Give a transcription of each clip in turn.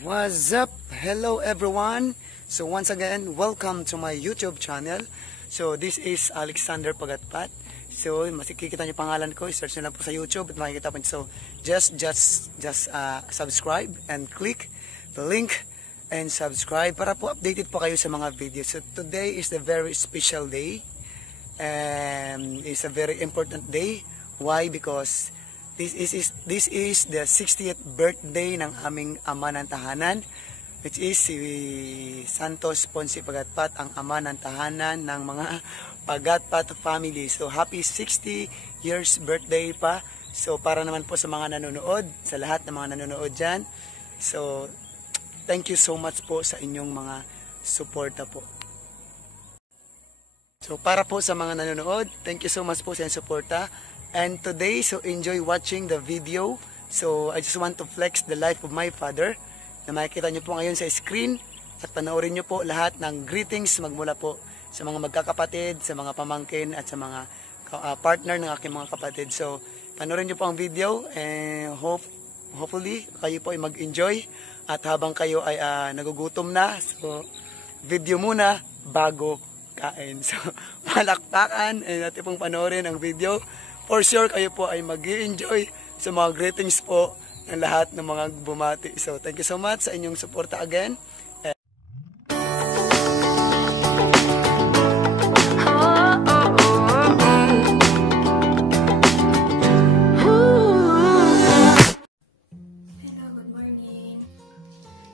What's up? Hello everyone. So once again, welcome to my YouTube channel. So this is Alexander Pagatpat. So makikita niyo pangalan ko, search niyo lang po sa YouTube at makikita po. So just subscribe and click the link and subscribe para po updated po kayo sa mga videos. So today is the very special day and it's a very important day. Why? Because this is the 60th birthday ng aming ama ng tahanan, which is si Santos Ponce Pagatpat, ang ama ng tahanan ng mga Pagatpat family. So happy 60 years birthday pa. So para naman po sa mga nanonood, sa lahat ng mga nanonood dyan, so thank you so much po sa inyong mga suporta po. So para po sa mga nanonood, thank you so much po sa inyong suporta. And today, so enjoy watching the video. So I just want to flex the life of my father na makikita nyo po ngayon sa screen. At panoorin nyo po lahat ng greetings magmula po sa mga magkakapatid, sa mga pamangkin at sa mga partner ng aking mga kapatid. So panoorin nyo po ang video and hopefully kayo po ay mag-enjoy. At habang kayo ay nagugutom na, so video muna bago kain. So palakpakan and natin pong panoorin ang video. For sure, kayo po ay mag-i-enjoy sa mga greetings po ng lahat ng mga bumati. So, thank you so much sa inyong suporta again. Hello, good morning.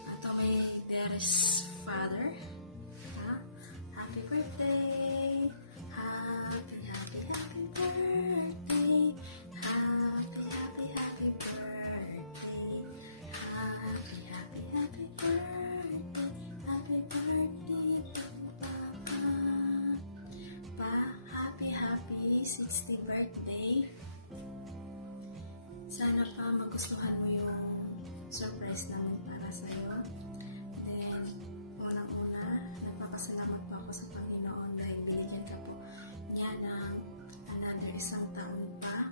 Ito may dearest father. Happy birthday. Happy birthday. Happy 60th birthday. Sana pa magustuhan mo yung surprise namin para sa'yo. Then, unang-una, nagpapasalamat pa ako sa Panginoon dahil binigyan ka po niya ng another isang taon pa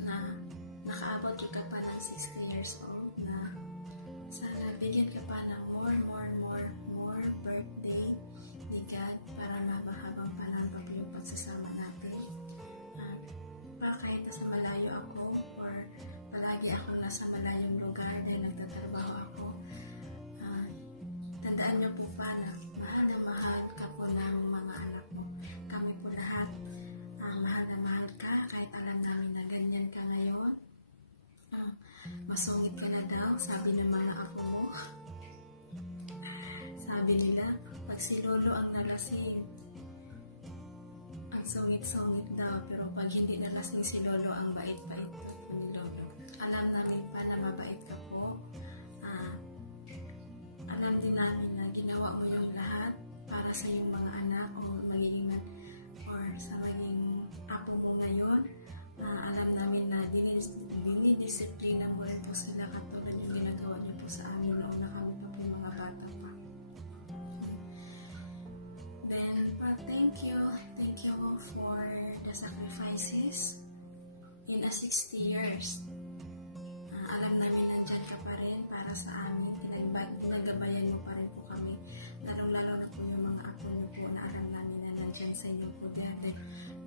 na nakaabot ka pa ng 60 years old na sana bigyan ka pa ng more birthday ni God para mabahabang panahon pa yung pagsasama natin. Kahit nasa malayo ako or palagi ako nasa malayong lugar dahil nagtatrabaho ako, tandaan niyo po pa na mahal ka po ng mga anak mo. Kami po lahat, mahal ka kahit alam namin na ganyan ka ngayon. Masungit ka na daw, sabi ng mga ako mo. Sabi nila, pag si Lolo ang nalasing, ang sungit-sungit daw, pero pag hindi nalasing si Lolo, ang bait-bait ni Lolo. Alam namin pa na mabait ka po. Alam din namin na ginawa mo yung lahat para sa iyong mga anak o maging or sa maging apo mo ngayon. Alam namin na dinidisiplina mo rin po sila katulad yung ginagawa niyo po sa amin noong nakawin na po yung mga bata pa. Then, thank you for the sacrifices in the 60 years. Alam namin nandiyan ka pa rin para sa amin. Pinagabayan mo pa rin po kami. Lalong-lalo na po yung mga apo niyo po na alam namin na nandiyan sa inyo po dati.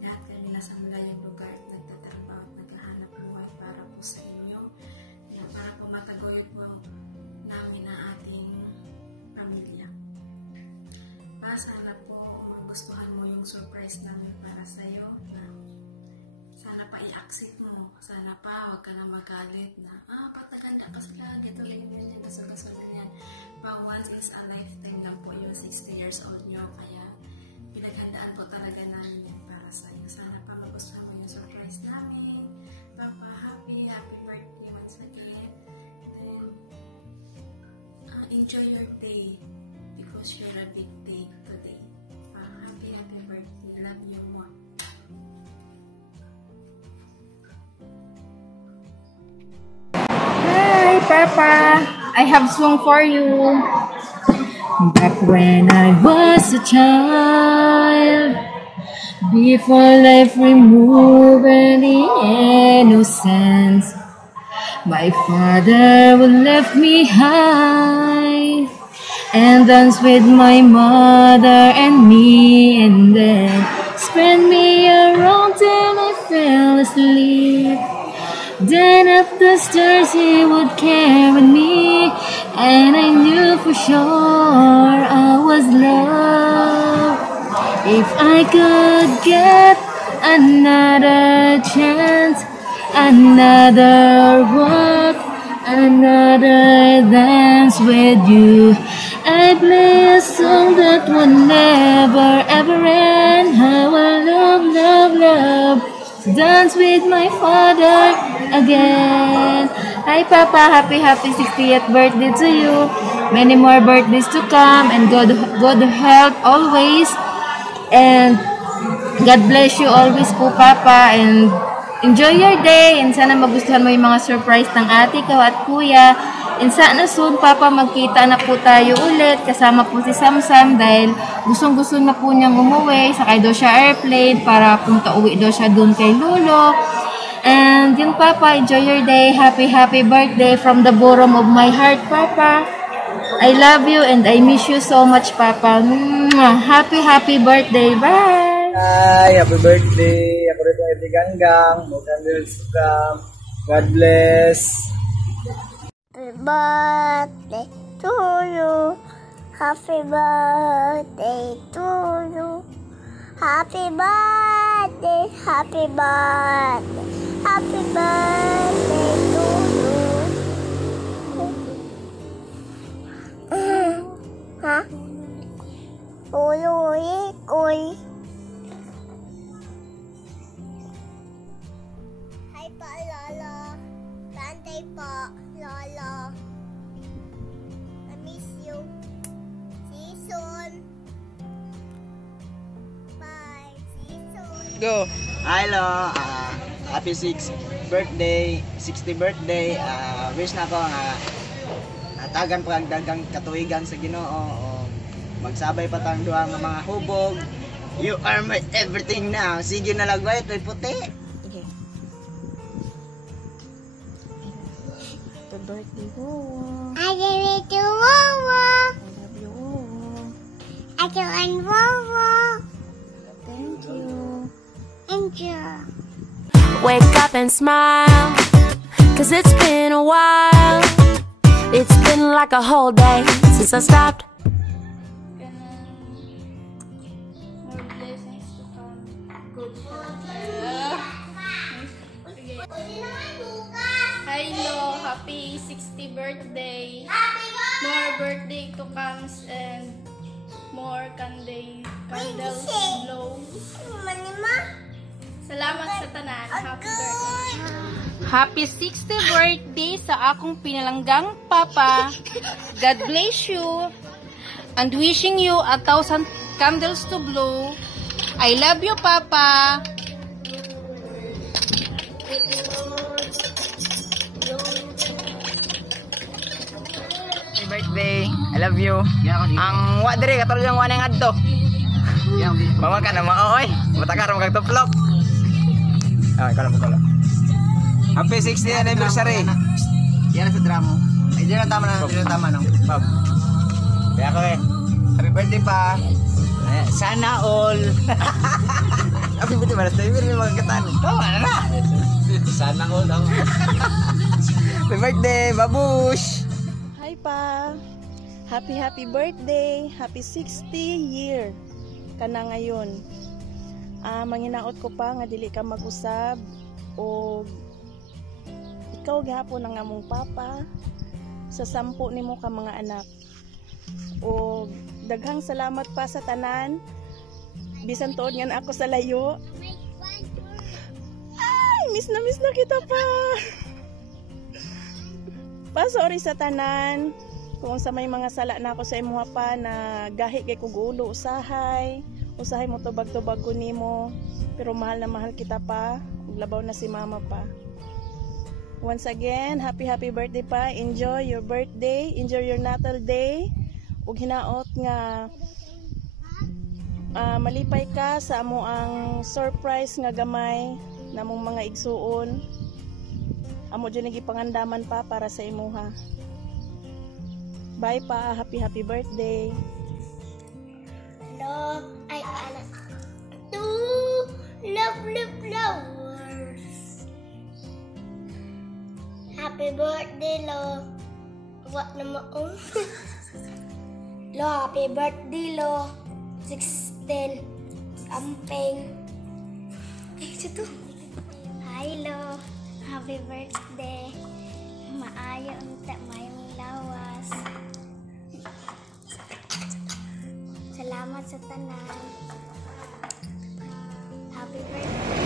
Lahat kami nasa malayong lugar at nagtatrabaho at naghahanap buhay para po sa inyo. Para po mataguyod po namin ang ating pamilya. Sana po magustuhan mo yung surprise namin para sa'yo. Sana pa i-accept mo. Sana pa huwag ka na magalit na ba't naganda ka sila, gito ganyan, gasol-gasol ganyan. But once is a lifetime lang po yung 60 years old nyo. Kaya pinaghandaan po talaga namin yan para sa'yo. Sana pa magustuhan mo yung surprise namin. Papa, happy birthday once again. Then, enjoy your day because you're a big day today. Happy birthday. Love you more. Hi, Papa. I have song for you. Back when I was a child, before life removed any innocence, My father would lift me high and dance with my mother and me, and then spread me around till I fell asleep. Then up the stairs he would carry me, and I knew for sure I was loved. If I could get another chance, another walk, another dance with you, I'd play a song that would never ever end. How I love, love, love to dance with my father again. Hi Papa, happy 60th birthday to you. Many more birthdays to come, and good health always. And God bless you always po, Papa. And enjoy your day. And sana magustuhan mo yung mga surprise ng ate ko at kuya. And sana soon, Papa, magkita na po tayo ulit. Kasama po si Samsam dahil gustong-gusto na po niyang umuwi. Sakay daw siya airplane para punta uwi daw siya dun kay Lolo. And yun, Papa, enjoy your day. Happy birthday from the bottom of my heart, Papa. I love you and I miss you so much, Papa. Happy birthday. Bye! Hi, happy birthday. Ako rin po every ganggang. More candles to come. God bless. Happy birthday to you. Happy birthday to you. Happy birthday. Happy birthday. Happy birthday to you. Hả? Ôi ôi ôi. Hi po Lolo. Birthday po Lolo. I miss you. See you soon. Bye. See you soon. Go. Hi, Lo. Happy 60th birthday. Wish na ko nga tagan pa ang dagang katuigan sa Ginoo. Magsabay pa tang duha nga mga hubog. You are my everything now. Sige na lang ba ito'y puti. Okay. Happy birthday, Wowo. I give it to Wowo. I love you, Wowo. I give it to Wowo. Thank you. Enjoy. Wake up and smile, 'cause it's been a while. It's been like a whole day since I stopped. More blessings to come. Good health. Hi Lo, happy 60th birthday. More birthday to come and more candles blow. Salamat sa tanan. Happy birthday. Happy 60th birthday sa akong pinalanggang Papa. God bless you. And wishing you 1,000 candles to blow. I love you, Papa. Happy birthday. I love you. Ang wa dire katulad yung wa nang adto. Mama ka na maoy. Matakar mo kag tuplok. Ikaw na po pala. Happy 60th anniversary. Yan sa drama. Ay, di na tama no. Bob. Kaya ko eh. Happy birthday pa. Sana all. Happy birthday malas tayo. Meron yung mga katan. Ano na? Sana all daw. Happy birthday, babush. Hi pa. Happy birthday. Happy 60 year ka na ngayon. Manginaot ko pa nga dili ka mag-usab o ikaw gihapon ang among papa sa 10 nimo ka mga anak. O daghang salamat pa sa tanan. Bisan tuod nga ako sa layo. Ay, miss na kita pa. Sorry sa tanan. Kung sa may mga sala na ako sa imuha pa na gahi kay kog ulo usahay mo tubag-tubag ko nimo, pero mahal na mahal kita pa. Uglabaw na si mama pa. Once again, happy birthday pa. Enjoy your birthday, enjoy your natal day. Ug hinaot nga malipay ka sa amo ang surprise nga gamay namong mga igsuon. amo dyan pangandaman pa para sa imuha. Bye pa, happy birthday. Love, love flowers. Happy birthday, Lo. What naman? Lo, happy birthday, Lo. 16. Amping. Ay, ito. Hi, Lo. Happy birthday. Maayo unta mayong lawas. Salamat sa tanan. Happy birthday.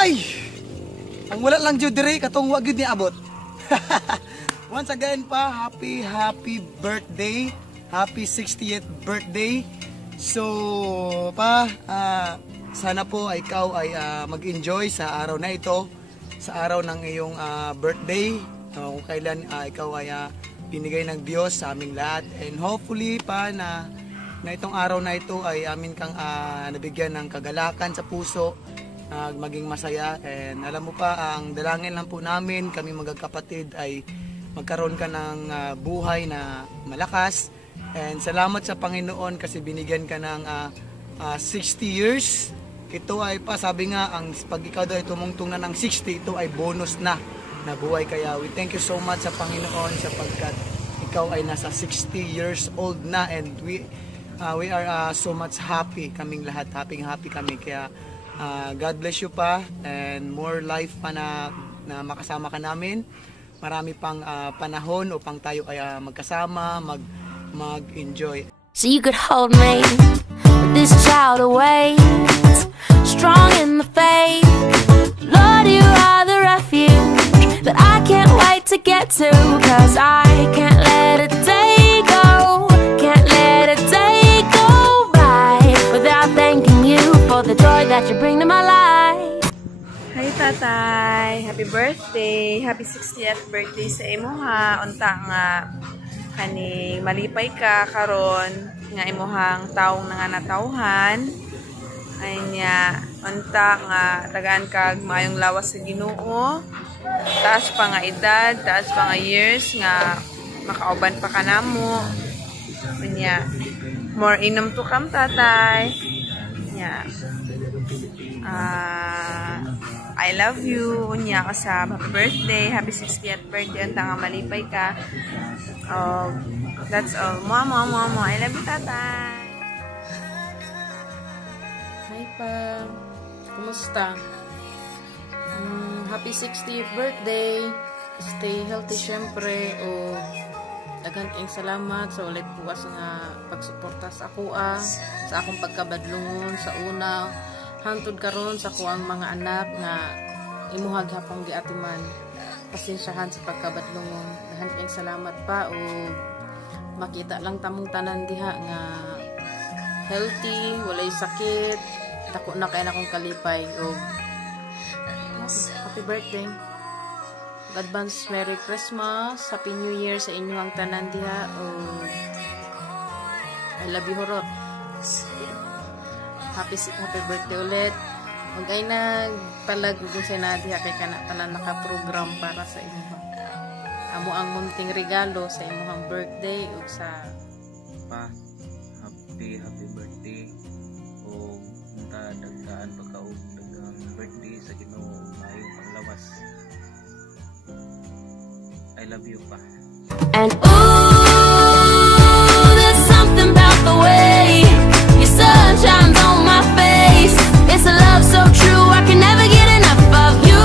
Ay! Ang wala lang jud dire katong wa gyud ni abot. Once again pa, happy birthday. Happy 60th birthday. So, pa, sana po ikaw ay mag-enjoy sa araw na ito, sa araw ng iyong birthday. Kung kailan ikaw ay binigay ng Diyos sa aming lahat. And hopefully pa na itong araw na ito ay amin kang nabigyan ng kagalakan sa puso, maging masaya. And alam mo pa, ang dalangin lang po namin, kami magkakapatid, ay magkaroon ka ng buhay na malakas. And salamat sa Panginoon kasi binigyan ka ng 60 years. Ito ay pa, sabi nga, pag ikaw daw ay tumungtong na ng 60, ito ay bonus na buhay. Kaya we thank you so much sa Panginoon sapagkat ikaw ay nasa 60 years old na. And we are so much happy, kaming lahat, happy kami. Kaya God bless you pa, and more life pa na makasama ka namin. Marami pang panahon upang tayo ay magkasama, mag-enjoy. So you could hold me with this child awaits, strong in the faith. Lord, you are the refuge that I can't wait to get to, 'cause I can't let a day go, can't let a day go by without thanking you for the joy that you bring to my life. Hi tatay, happy birthday, happy 60th birthday sa imuha. Unta nga kani malipay ka karon nga imuhang taong nanganatawhan. Ay niya, unta nga tagaan kag maayong lawas sa Ginoo. Taas pa nga edad, taas pa nga years nga makauban pa ka namo. Unya, more inom to kam tatay. Nya. I love you. Unya ka sa happy birthday, happy 60th birthday. Unta nga malipay ka. That's all. Mama. I love you, tatay. Hi pa. Kumusta? Happy 60th birthday. Stay healthy syempre. O daghang ing salamat sa ulit buwas nga pagsuporta sa ako sa akong pagkabadlungon sa una hangtod karon sa kuang mga anak nga imuhag hapong giatiman. Pasensyahan sa pagkabadlungon. Daghang ing salamat pa, o makita lang tamong tanan diha nga healthy, walay sakit, dako na kay na akong kalipay. O happy birthday. Advance Merry Christmas, Happy New Year sa inyong tanan diha. O I love you horot. Happy birthday ulit. Huwag ay nagpalagugong sa diha kay tanan naka-program para sa inyo. Amo ang munting regalo sa imong birthday ug sa pa. Happy birthday. O dagkaan pa ka og daghang birthday sa Ginoo, maayong panglawas. I love you pa. And ooh, there's something about the way your sun shines on my face. It's a love so true, I can never get enough of you.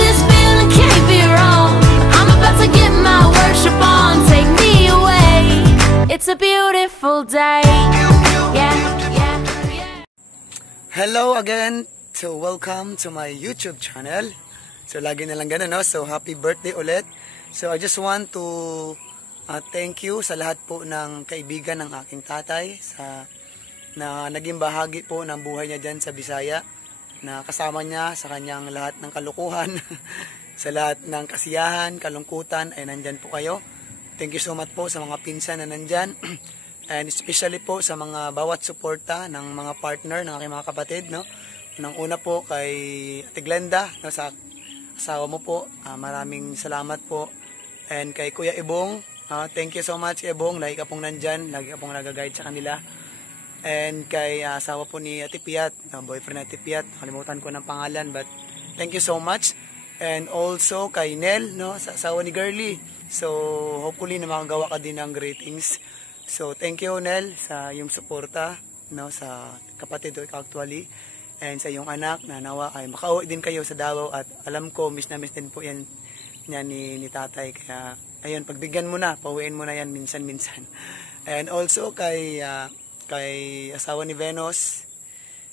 This feeling can't be wrong. I'm about to get my worship on. Take me away. It's a beautiful day. Yeah. hello again. So, welcome to my YouTube channel. So, lagi na lang ganun, no? So, happy birthday ulit. So, I just want to thank you sa lahat po ng kaibigan ng aking tatay na naging bahagi po ng buhay niya dyan sa Bisaya, na kasama niya sa kanyang lahat ng kalukuhan, sa lahat ng kasiyahan, kalungkutan, ay nandyan po kayo. Thank you so much po sa mga pinsan na nandyan. And especially po sa mga bawat suporta ng mga partner ng aking mga kapatid, no? Unang-una po kay Ate Glenda, no, sa asawa mo po, maraming salamat po. And kay Kuya Ibong, thank you so much Ibong, lagi ka pong nandyan, lagi ka pong nag-guide sa kanila. And kay asawa po ni Ate Piat, boyfriend ni Ate Piat, kalimutan ko ng pangalan, but thank you so much. And also kay Nel, no, sa asawa ni Girly. So hopefully na makagawa ka din ng greetings. So thank you Nel sa iyong suporta, no, sa kapatid ko actually, and sa iyong anak na nawa ay makauwi din kayo sa Davao, at alam ko miss na miss din po yan ni tatay, kaya ayun, pagbigyan mo na, pauwiin mo na yan minsan-minsan. And also kay asawa ni Venus,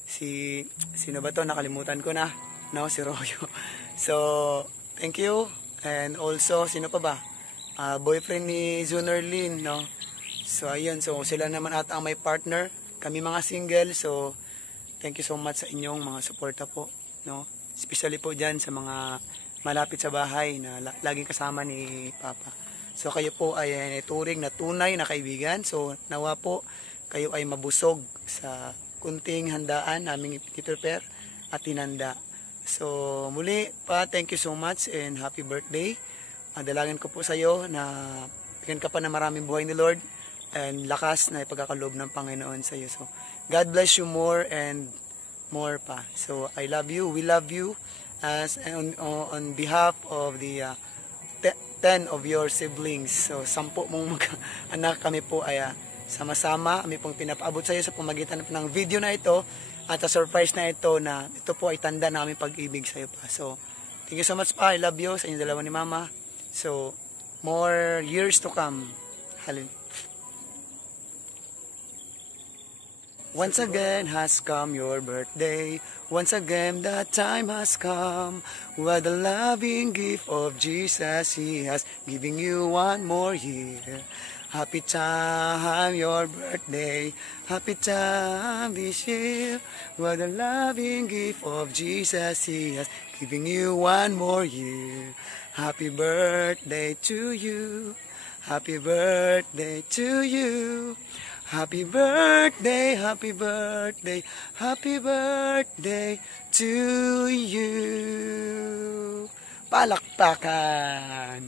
sino ba to, nakalimutan ko na, no, si Royo. So thank you. And also sino pa ba, boyfriend ni Zunerlin, no. So ayun, so sila naman ata ang may partner, kami mga single. So thank you so much sa inyong mga suporta po, no, especially po dyan sa mga malapit sa bahay na laging kasama ni Papa. So kayo po ay turing na tunay na kaibigan. So nawa po kayo ay mabusog sa kunting handaan naming i-prepare at tinanda. So muli pa, thank you so much and happy birthday. Dalangin ko po sa iyo na bigyan ka pa ng maraming buhay ni Lord and lakas na ipagkakaloob ng Panginoon sa iyo. So God bless you more and more pa. So I love you, we love you, as on behalf of the 10 of your siblings. So 10 mong anak kami po ay sama-sama kami pong pinapaabot sa iyo sa pamagitan ng video na ito, at a surprise na ito, na ito po ay tanda na aming pag-ibig sa iyo pa. So thank you so much pa, I love you sa inyong dalawa ni Mama. So more years to come. Hallelujah. Once again has come your birthday. Once again the time has come. What a loving gift of Jesus, He has giving you one more year. Happy time your birthday. Happy time this year. What a loving gift of Jesus, He has giving you one more year. Happy birthday to you. Happy birthday to you. Happy birthday, happy birthday, happy birthday to you. Palakpakan!